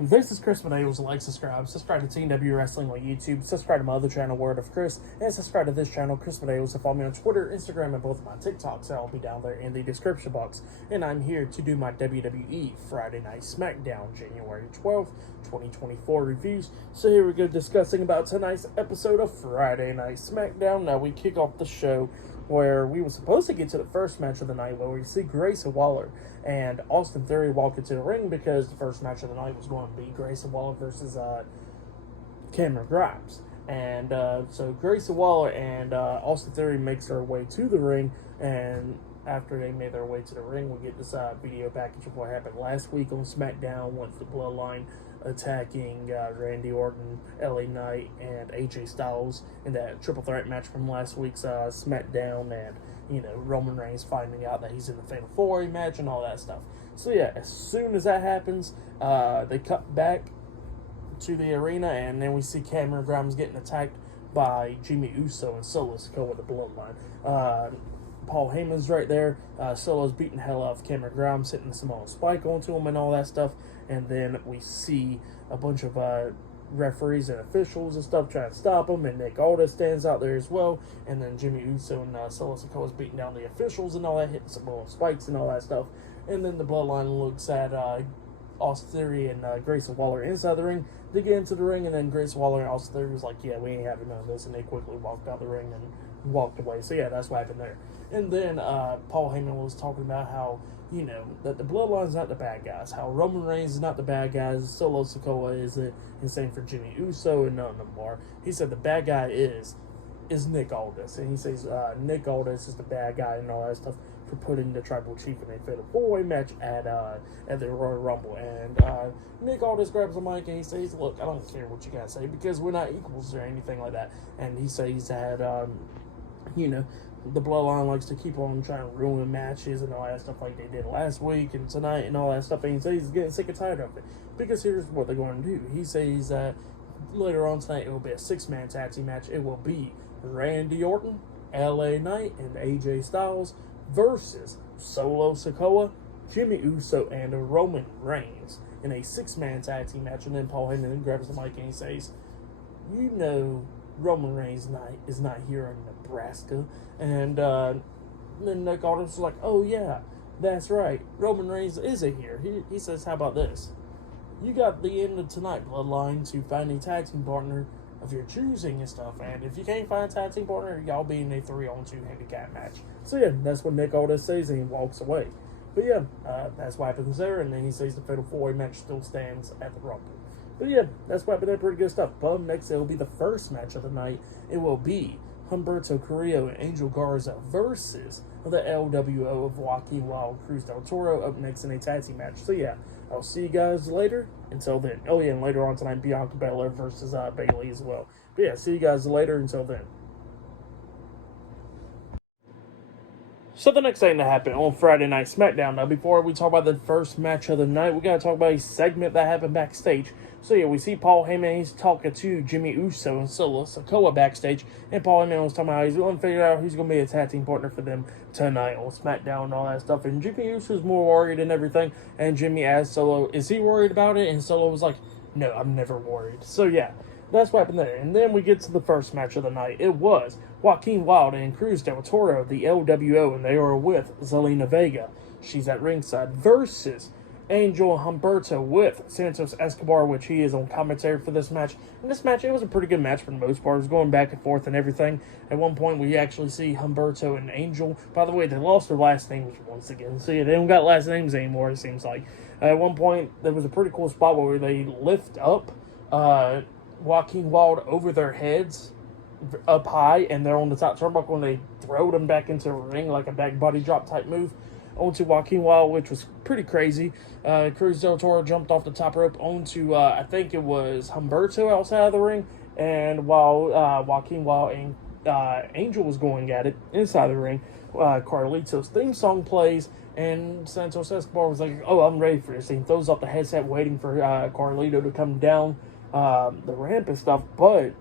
This is Chris Medeiros. Like, subscribe to TNW Wrestling on YouTube, subscribe to my other channel, Word of Chris, and subscribe to this channel, Chris Medeiros, and follow me on Twitter, Instagram, and both of my TikToks. I'll be down there in the description box. And I'm here to do my WWE Friday Night SmackDown January 12th, 2024 reviews. So here we go, discussing about tonight's episode of Friday Night SmackDown. Now we kick off the show where we were supposed to get to the first match of the night, where we see Grayson Waller and Austin Theory walk into the ring, because the first match of the night was going to be Grayson Waller versus Cameron Grimes. And so Grayson Waller and Austin Theory makes their way to the ring, and after they made their way to the ring, we get this video package of what happened last week on SmackDown with the Bloodline attacking Randy Orton, LA Knight, and AJ Styles in that triple threat match from last week's SmackDown, and Roman Reigns finding out that he's in the Fatal 4-Way match and all that stuff. So yeah, as soon as that happens, they cut back to the arena, and then we see Cameron Grimes getting attacked by Jimmy Uso and Solo Sikoa with the Bloodline. Paul Heyman's right there. Solo's beating the hell out of Cameron Grimes, hitting the Samoan Spike onto him and all that stuff. And then we see a bunch of referees and officials and stuff trying to stop him, and Nick Aldis stands out there as well. And then Jimmy Uso and Solo Sikoa's beating down the officials and all that, hitting Samoan Spikes and all that stuff. And then the Bloodline looks at Austin Theory and Grayson Waller inside the ring. They get into the ring, and then Grayson Waller and Austin Theory was like, yeah, we ain't having none of this, and they quickly walked out the ring and walked away. So yeah, that's what happened there. And then Paul Heyman was talking about how, that the Bloodline's not the bad guys, how Roman Reigns is not the bad guys, Solo Sikoa isn't, and same for Jimmy Uso and none of them are. He said the bad guy is Nick Aldis, and he says Nick Aldis is the bad guy and all that stuff for putting the Tribal Chief in a Fatal 4-Way match at the Royal Rumble. And Nick Aldis grabs the mic and he says, look, I don't care what you guys say, because we're not equals or anything like that. And he says that the Bloodline likes to keep on trying to ruin matches and all that stuff like they did last week and tonight and all that stuff. And he says he's getting sick and tired of it, because here's what they're going to do. He says that later on tonight it will be a 6-man tag team match. It will be Randy Orton, LA Knight, and AJ Styles versus Solo Sikoa, Jimmy Uso, and Roman Reigns in a 6-man tag team match. And then Paul Heyman grabs the mic and he says, Roman Reigns is not here in Nebraska. And then Nick Aldis was like, oh yeah, that's right, Roman Reigns isn't here. He says, how about this? You got the end of tonight, Bloodline, to find a tag team partner of your choosing and stuff. And if you can't find a tag team partner, y'all be in a 3-on-2 handicap match. So yeah, that's what Nick Aldis says, and he walks away. But yeah, that's what happens there. And then he says the Fatal 4-Way match still stands at the Rumble. But yeah, that's what happened there. Pretty good stuff. But next, it will be the first match of the night. It will be Humberto Carrillo and Angel Garza versus the LWO of Joaquin Wild, Cruz del Toro, up next in a tag team match. So yeah, I'll see you guys later. Until then. Oh yeah, and later on tonight, Bianca Belair versus Bayley as well. But yeah, see you guys later. Until then. So the next thing that happened on Friday Night SmackDown. Now, before we talk about the first match of the night, we got to talk about a segment that happened backstage. So yeah, we see Paul Heyman, he's talking to Jimmy Uso and Solo Sikoa backstage, and Paul Heyman was talking about how he's going to figure out who's going to be a tag team partner for them tonight on SmackDown and all that stuff. And Jimmy Uso's more worried and everything, and Jimmy asked Solo, is he worried about it? And Solo was like, no, I'm never worried. So yeah, that's what happened there. And then we get to the first match of the night. It was Joaquin Wild and Cruz del Toro, the LWO, and they are with Zelina Vega. She's at ringside, versus Angel Humberto with Santos Escobar, which he is on commentary for this match. And this match, it was a pretty good match for the most part. It was going back and forth and everything. At one point, we actually see Humberto and Angel. By the way, they lost their last names once again. So yeah, they don't got last names anymore, it seems like. At one point, there was a pretty cool spot where they lift up Joaquin Wild over their heads up high, and they're on the top turnbuckle, and they throw them back into the ring like a back body drop type move onto Joaquin Wild, which was pretty crazy. Cruz del Toro jumped off the top rope onto, I think it was Humberto outside of the ring, and while Joaquin Wild and Angel was going at it inside the ring, Carlito's theme song plays, and Santos Escobar was like, oh, I'm ready for this. And he throws up the headset waiting for Carlito to come down the ramp and stuff, but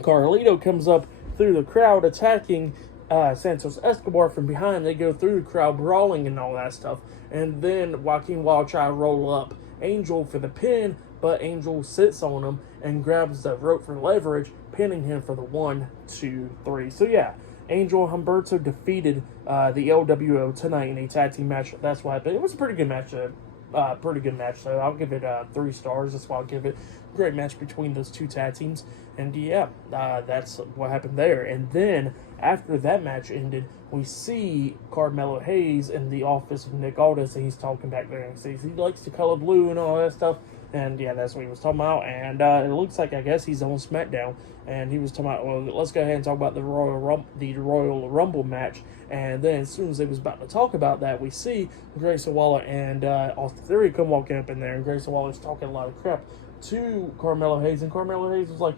Carlito comes up through the crowd attacking Santos Escobar from behind. They go through the crowd brawling and all that stuff, and then Joaquin Wild try to roll up Angel for the pin, but Angel sits on him and grabs the rope for leverage, pinning him for the 1, 2, 3. So yeah, Angel and Humberto defeated the LWO tonight in a tag team match. That's what happened. It was a pretty good match. So I'll give it 3 stars. That's why I'll give it. Great match between those two tag teams. And yeah, that's what happened there. And then after that match ended, we see Carmelo Hayes in the office of Nick Aldis, and he's talking back there, and he says he likes the color blue and all that stuff. And yeah, that's what he was talking about. And it looks like, I guess, he's on SmackDown. And he was talking about, well, let's go ahead and talk about the Royal Rumble match. And then as soon as they was about to talk about that, we see Grayson Waller and Austin Theory come walking up in there. And Grayson Waller's talking a lot of crap to Carmelo Hayes. And Carmelo Hayes was like,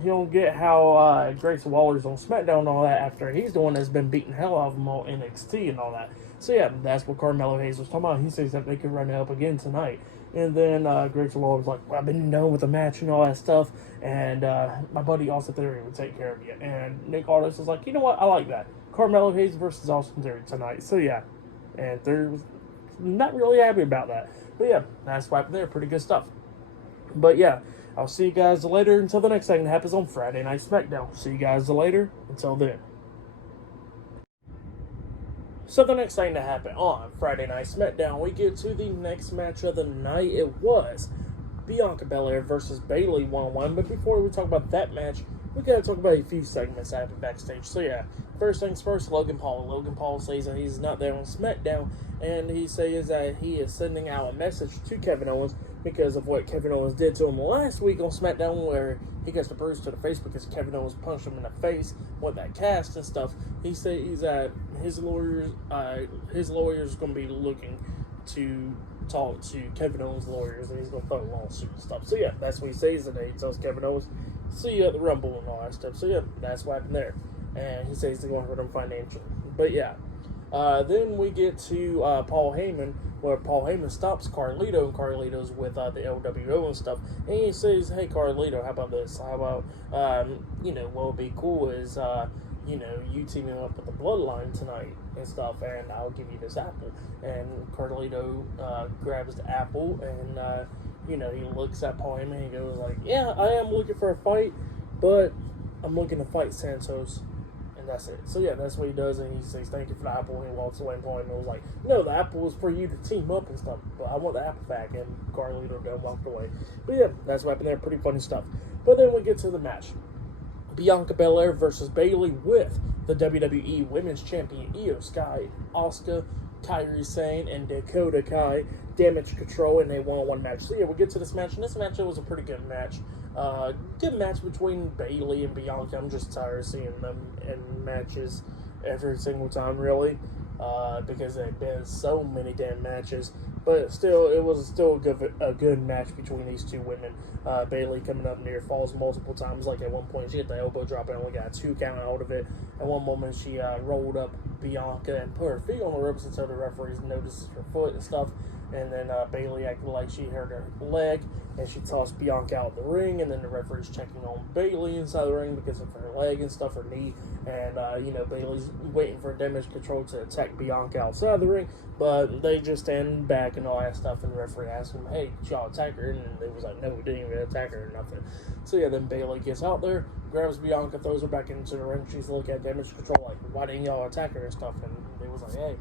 he don't get how Grayson Waller's on SmackDown and all that after he's the one that's been beating hell out of him on NXT and all that. So yeah, that's what Carmelo Hayes was talking about. He says that they could run it up again tonight. And then Grayson Waller was like, well, I've been done with the match and all that stuff, and my buddy Austin Theory would take care of you. And Nick Aldis was like, you know what, I like that. Carmelo Hayes versus Austin Theory tonight. So yeah, and Theory was not really happy about that. But yeah, that's why there, pretty good stuff. But yeah, I'll see you guys later until the next thing that happens on Friday Night SmackDown. See you guys later. Until then. So the next thing to happen on Friday Night SmackDown, we get to the next match of the night. It was Bianca Belair versus Bayley 1-on-1. But before we talk about that match, we gotta talk about a few segments that happened backstage. So yeah, first things first, Logan Paul. Logan Paul says that he's not there on SmackDown, and he says that he is sending out a message to Kevin Owens because of what Kevin Owens did to him last week on SmackDown, where he gets the bruise to the face because Kevin Owens punched him in the face with that cast and stuff. He says that his lawyers going to be looking to talk to Kevin Owens' lawyers, and he's going to file a lawsuit and stuff. So yeah, that's what he says, and then he tells Kevin Owens, see you at the Rumble and all that stuff. So yeah, that's what happened there. And he says they're going to hurt him financially. But yeah, then we get to Paul Heyman, where Paul Heyman stops Carlito, and Carlito's with the LWO and stuff. And he says, hey, Carlito, how about this? How about, what would be cool is, you teaming up with the Bloodline tonight and stuff, and I'll give you this apple. And Carlito grabs the apple, and, he looks at Paul Heyman, and he goes like, yeah, I am looking for a fight, but I'm looking to fight Santos. And that's it. So yeah, that's what he does, and he says thank you for the apple, and he walks away, and Paul Heyman was like, no, the apple was for you to team up and stuff, but I want the apple back. And Carlito then walked away. But yeah, that's what happened there. Pretty funny stuff. But then we get to the match. Bianca Belair versus Bayley with the WWE Women's Champion Io Sky, Asuka, Kairi Sane, and Dakota Kai, Damage Control in a 1-on-1 match. So yeah, we get to this match, and this match, it was a pretty good match. Good match between Bayley and Bianca. I'm just tired of seeing them in matches every single time, really, because there have been so many damn matches. But still, it was still a good match between these two women. Bayley coming up near falls multiple times. Like at one point, she hit the elbow drop and only got a 2 count out of it. At one moment, she rolled up Bianca and put her feet on the ropes until the referees noticed her foot and stuff. And then Bayley acted like she hurt her leg, and she tossed Bianca out the ring. And then the referee's checking on Bayley inside the ring because of her leg and stuff, her knee. And, Bayley's waiting for Damage Control to attack Bianca outside the ring. But they just stand back and all that stuff. And the referee asked them, hey, did y'all attack her? And they was like, no, we didn't even attack her or nothing. So, yeah, then Bayley gets out there, grabs Bianca, throws her back into the ring. She's looking at Damage Control like, why didn't y'all attack her and stuff? And they was like, hey,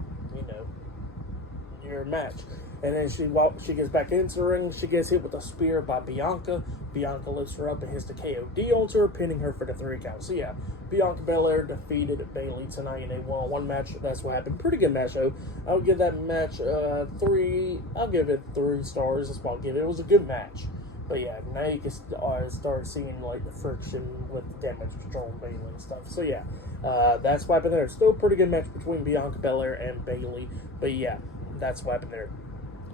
your match. And then she gets back into the ring. She gets hit with a spear by Bianca. Bianca lifts her up and hits the KOD onto her, pinning her for the 3 count. So yeah, Bianca Belair defeated Bayley tonight in a 1-on-1 match. That's what happened. Pretty good match, though. I'll give that match 3. I'll give it 3 stars. That's what I'll give it. It was a good match. But yeah, now you can start seeing like the friction with Damage Control and Bayley and stuff. So yeah, that's what happened there. Still a pretty good match between Bianca Belair and Bayley. But yeah, that's what happened there.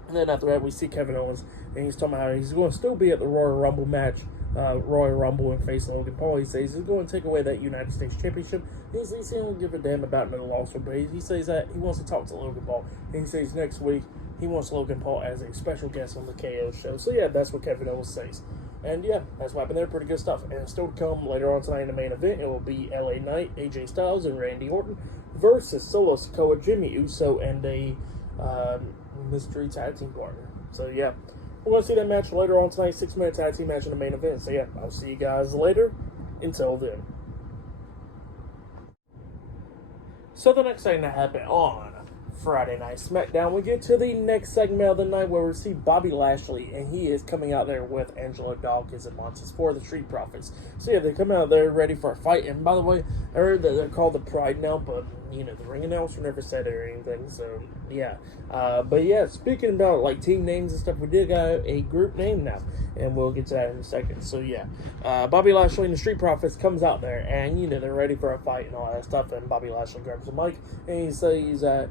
And then after that, we see Kevin Owens, and he's talking about how he's going to still be at the Royal Rumble match, Royal Rumble and face Logan Paul. He says he's going to take away that United States Championship. He says he don't give a damn about no loss, but he says that he wants to talk to Logan Paul. And he says next week he wants Logan Paul as a special guest on the KO show. So yeah, that's what Kevin Owens says. And yeah, that's what happened there. Pretty good stuff. And still to come later on tonight in the main event, it will be LA Knight, AJ Styles, and Randy Orton versus Solo Sikoa, Jimmy Uso, and a mystery tag team partner. So yeah, We're going to see that match later on tonight, 6-minute tag team match in the main event. So yeah, I'll see you guys later. Until then. So the next thing that happened on Friday Night SmackDown, we get to the next segment of the night where we see Bobby Lashley, and he is coming out there with Angelo Dawkins and Montez for the Street Profits. So yeah, they come out there ready for a fight, and by the way, I heard that they're called the Pride now, but you know, the ring announcer never said it or anything, so yeah. But yeah, speaking about like team names and stuff, we did got a group name now, and we'll get to that in a second. So yeah, Bobby Lashley and the Street Profits comes out there, and you know, they're ready for a fight and all that stuff, and Bobby Lashley grabs the mic, and he says that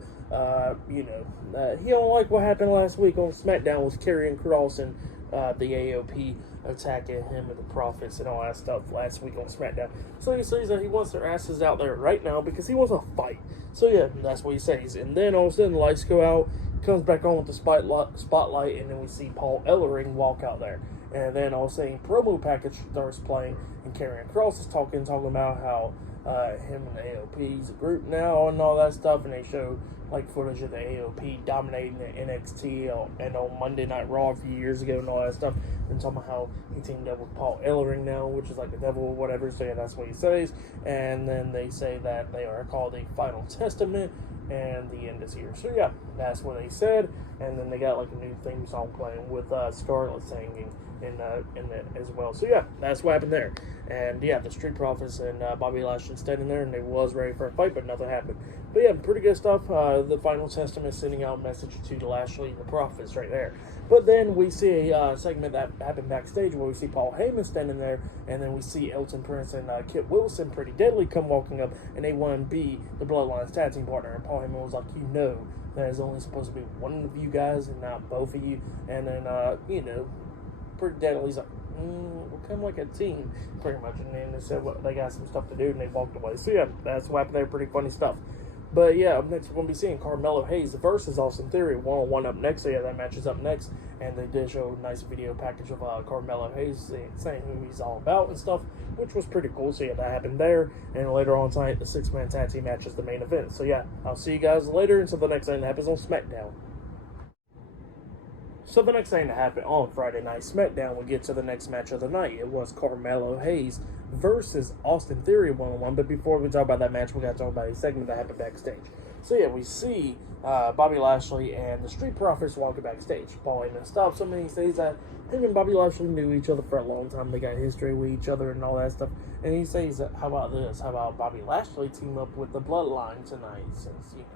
he don't like what happened last week on SmackDown with Karrion Kross and the AOP attacking him and the Profits and all that stuff last week on SmackDown. So he says that he wants their asses out there right now because he wants a fight. So yeah, that's what he says. And then all of a sudden the lights go out, comes back on with the spotlight, and then we see Paul Ellering walk out there. And then all of a sudden promo package starts playing, and Karrion Kross is talking about how him and the AOP's a group now and all that stuff, and they show like footage of the AOP dominating the NXT and on Monday Night Raw a few years ago and all that stuff, and talking about how he teamed up with Paul Ellering now, which is like the devil or whatever. So yeah, that's what he says. And then they say that they are called a Final Testament and the end is here. So yeah, that's what they said. And then they got like a new theme song playing with Scarlett singing in it as well. So yeah, that's what happened there. And yeah, the Street Profits and Bobby Lashley standing there, and they was ready for a fight, but nothing happened. But yeah, pretty good stuff. The Final Testament sending out a message to Lashley and the Profits right there. But then we see a segment that happened backstage where we see Paul Heyman standing there, and then we see Elton Prince and Kit Wilson, Pretty Deadly, come walking up, and they want to be the Bloodline's tag team partner. And Paul Heyman was like, you know, that is only supposed to be one of you guys and not both of you. And then, Pretty Deadly's like, we'll come like a team, pretty much. And then they said they got some stuff to do, and they walked away. So yeah, that's what happened there. Pretty funny stuff. But yeah, up next we're going to be seeing Carmelo Hayes versus Austin Theory, 1-on-1 up next. So yeah, that match is up next. And they did show a nice video package of Carmelo Hayes saying who he's all about and stuff, which was pretty cool. So yeah, that happened there. And later on tonight, the 6-man tag team match is the main event. So yeah, I'll see you guys later until the next thing that happens on SmackDown. So the next thing that happened on Friday Night SmackDown, we get to the next match of the night. It was Carmelo Hayes versus Austin Theory 1-on-1. But before we talk about that match, we got to talk about a segment that happened backstage. So yeah, we see Bobby Lashley and the Street Profits walking backstage. Paul Heyman stops him and he says that him and Bobby Lashley knew each other for a long time. They got history with each other and all that stuff. And he says that, how about this? How about Bobby Lashley team up with the Bloodline tonight, since, you know,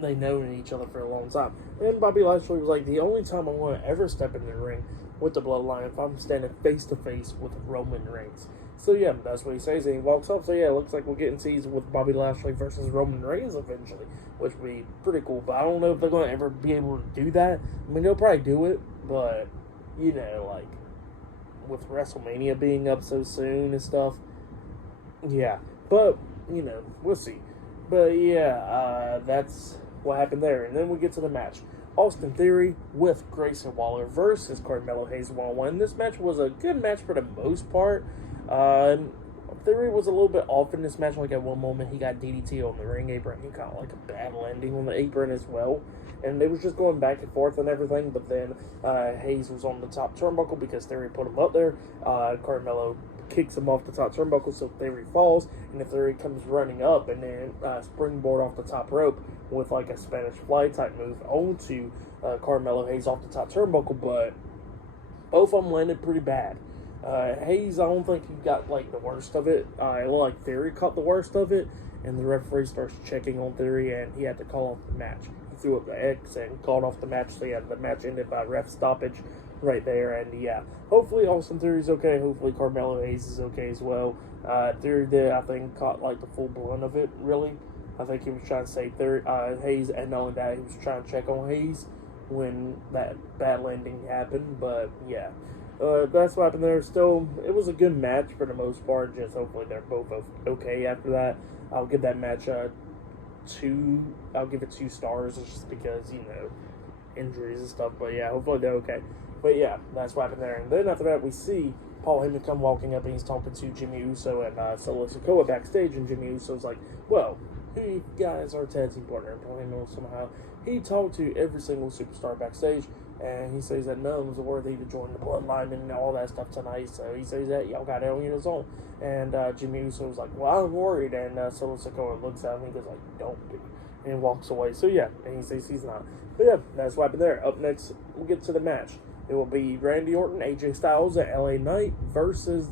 they known each other for a long time. And Bobby Lashley was like, the only time I want to ever step in the ring with the Bloodline if I'm standing face to face with Roman Reigns. So yeah, that's what he says, and he walks up. So yeah, it looks like we're getting teased with Bobby Lashley versus Roman Reigns eventually, which would be pretty cool. But I don't know if they're going to ever be able to do that. I mean, they'll probably do it, but you know, like with WrestleMania being up so soon and stuff, yeah. But you know, we'll see. But yeah, that's what happened there. And then we get to the match. Austin Theory with Grayson Waller versus Carmelo Hayes 1-on-1. This match was a good match for the most part. Theory was a little bit off in this match. Like at one moment he got DDT on the ring apron. He got like a bad landing on the apron as well. And they was just going back and forth and everything. But then Hayes was on the top turnbuckle because Theory put him up there. Carmelo kicks him off the top turnbuckle, so Theory falls, and Theory comes running up and then springboard off the top rope with like a Spanish fly type move onto Carmelo Hayes off the top turnbuckle, but both of them landed pretty bad. Hayes, I don't think he got like the worst of it. Like Theory caught the worst of it, and the referee starts checking on Theory, and he had to call off the match. He threw up the X and called off the match, so yeah, the match ended by ref stoppage right there. And yeah, hopefully Austin Theory's okay. Hopefully Carmelo Hayes is okay as well. Theory did, I think, caught like the full brunt of it, really. I think he was trying to save Hayes, and not only that, he was trying to check on Hayes when that bad landing happened. But yeah, that's what happened there. Still, it was a good match for the most part. Just hopefully they're both okay after that. I'll give that match I'll give it 2 stars just because, you know, injuries and stuff. But yeah, hopefully they're okay. But yeah, that's what happened there. And then after that, we see Paul Heyman come walking up, and he's talking to Jimmy Uso and Solo Sikoa backstage. And Jimmy Uso's like, well, hey guys, our tag team partner. And Paul Heyman somehow, he talked to every single superstar backstage. and he says that none of them's worthy to join the bloodline and all that stuff tonight. So he says that y'all got it on your own. And Jimmy Uso was like, well, I'm worried. And Solo Sikoa looks at him and he goes like, don't be. And walks away. So yeah, and he says he's not. But yeah, that's what happened there. Up next, we'll get to the match. It will be Randy Orton, AJ Styles at LA Knight versus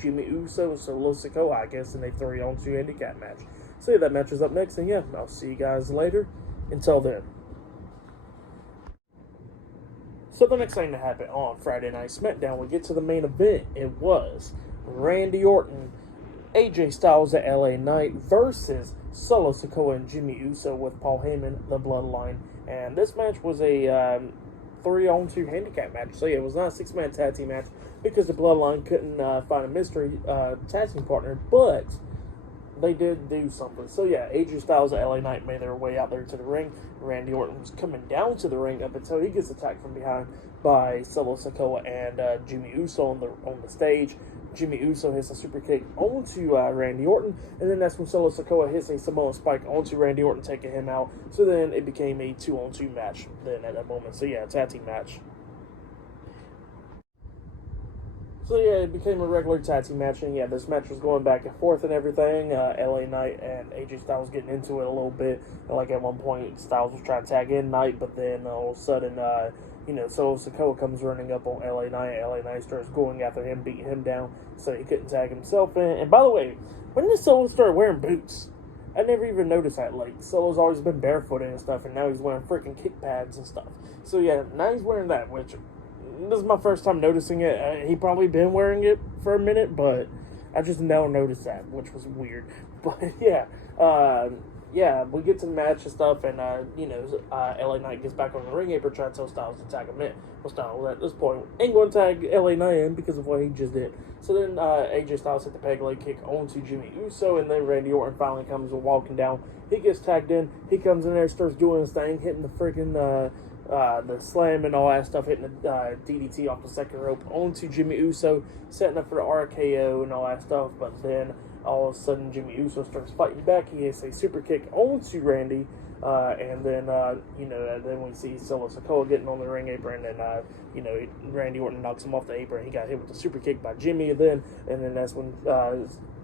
Jimmy Uso and Solo Sikoa, I guess, in a 3-on-2 handicap match. So yeah, that match is up next. And yeah, I'll see you guys later. Until then. So the next thing to happen on Friday Night SmackDown, we get to the main event. It was Randy Orton, AJ Styles at LA Knight versus Solo Sikoa and Jimmy Uso with Paul Heyman, the Bloodline. And this match was a 3-on-2 handicap match. So yeah, it was not a 6-man tag team match because the Bloodline couldn't find a mystery tag team partner, but they did do something. So yeah, AJ Styles and LA Knight made their way out there to the ring. Randy Orton was coming down to the ring up until he gets attacked from behind by Solo Sikoa and Jimmy Uso on the stage. Jimmy Uso hits a super kick onto Randy Orton, and then that's when Solo Sikoa hits a Samoan spike onto Randy Orton, taking him out. So then it became a 2-on-2 match then at that moment. So yeah, tag team match. So yeah, it became a regular tag team match, and yeah, this match was going back and forth and everything. LA Knight and AJ Styles getting into it a little bit. And like at one point, Styles was trying to tag in Knight, but then all of a sudden, Solo Sikoa comes running up on LA Knight, and LA Knight starts going after him, beating him down, so he couldn't tag himself in. And by the way, when did Solo start wearing boots? I never even noticed that. Like, Solo's always been barefooted and stuff, and now he's wearing freaking kick pads and stuff. So yeah, now he's wearing that, which this is my first time noticing it. He probably been wearing it for a minute, but I just now noticed that, which was weird. But yeah, we get to the match and stuff, and LA Knight gets back on the ring apron, trying to tell Styles to tag him in. Well, Styles at this point ain't going to tag LA Knight in because of what he just did. So then AJ Styles hit the peg leg kick onto Jimmy Uso, and then Randy Orton finally comes walking down. He gets tagged in. He comes in there, starts doing his thing, hitting the freaking the slam and all that stuff, hitting the DDT off the second rope onto Jimmy Uso, setting up for the RKO and all that stuff. But then all of a sudden, Jimmy Uso starts fighting back. He hits a super kick onto Randy, and then then we see Solo Sikoa getting on the ring apron, and Randy Orton knocks him off the apron. He got hit with a super kick by Jimmy, and then that's when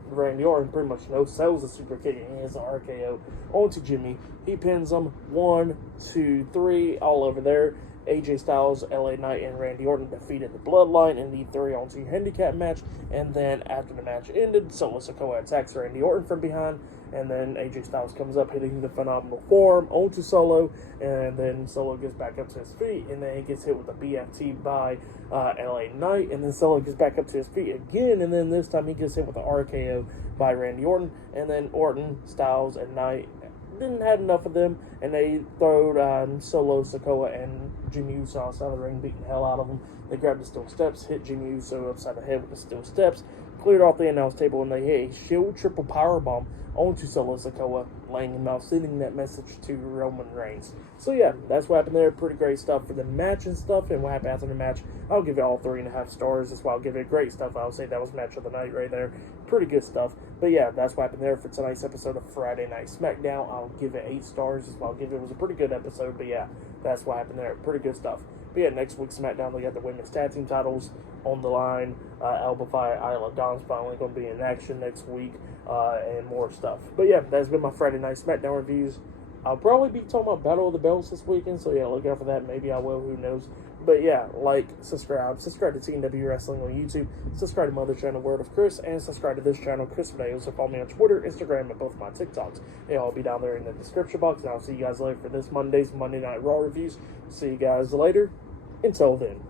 Randy Orton pretty much sells the super kick, and he hits an RKO onto Jimmy. He pins him 1, 2, 3 all over there. AJ Styles, LA Knight, and Randy Orton defeated the Bloodline in the 3-on-2 handicap match. And then after the match ended, Solo Sikoa attacks Randy Orton from behind, and then AJ Styles comes up hitting the phenomenal forearm onto Solo, and then Solo gets back up to his feet, and then he gets hit with a BFT by LA Knight, and then Solo gets back up to his feet again, and then this time he gets hit with an RKO by Randy Orton, and then Orton, Styles, and Knight didn't have enough of them, and they throwed Solo Sikoa and Jimmy Uso outside of the ring, beating the hell out of them. They grabbed the steel steps, hit Jimmy Uso upside the head with the steel steps, cleared off the announce table, and they hit a shield triple powerbomb onto Solo Sikoa, laying him out, sending that message to Roman Reigns. So yeah, that's what happened there. Pretty great stuff for the match and stuff, and what happened after the match, I'll give it all 3.5 stars. That's why I'll give it great stuff. I'll say that was match of the night right there. Pretty good stuff. But yeah, that's what happened there for tonight's episode of Friday Night SmackDown. I'll give it 8 stars. That's why I'll give it. It was a pretty good episode, but yeah, that's what happened there. Pretty good stuff. But yeah, next week's SmackDown, we got the women's tag team titles on the line. Alba Fyre, Isla Dawn's finally going to be in action next week, and more stuff. But yeah, that's been my Friday Night SmackDown reviews. I'll probably be talking about Battle of the Belts this weekend, so yeah, look out for that. Maybe I will, who knows. But yeah, like, subscribe to TNW Wrestling on YouTube, subscribe to my other channel, Word of Chris, and subscribe to this channel, Chris Videos. So follow me on Twitter, Instagram, and both my TikToks. It'll all be down there in the description box, and I'll see you guys later for this Monday's Monday Night Raw reviews. See you guys later. Until then.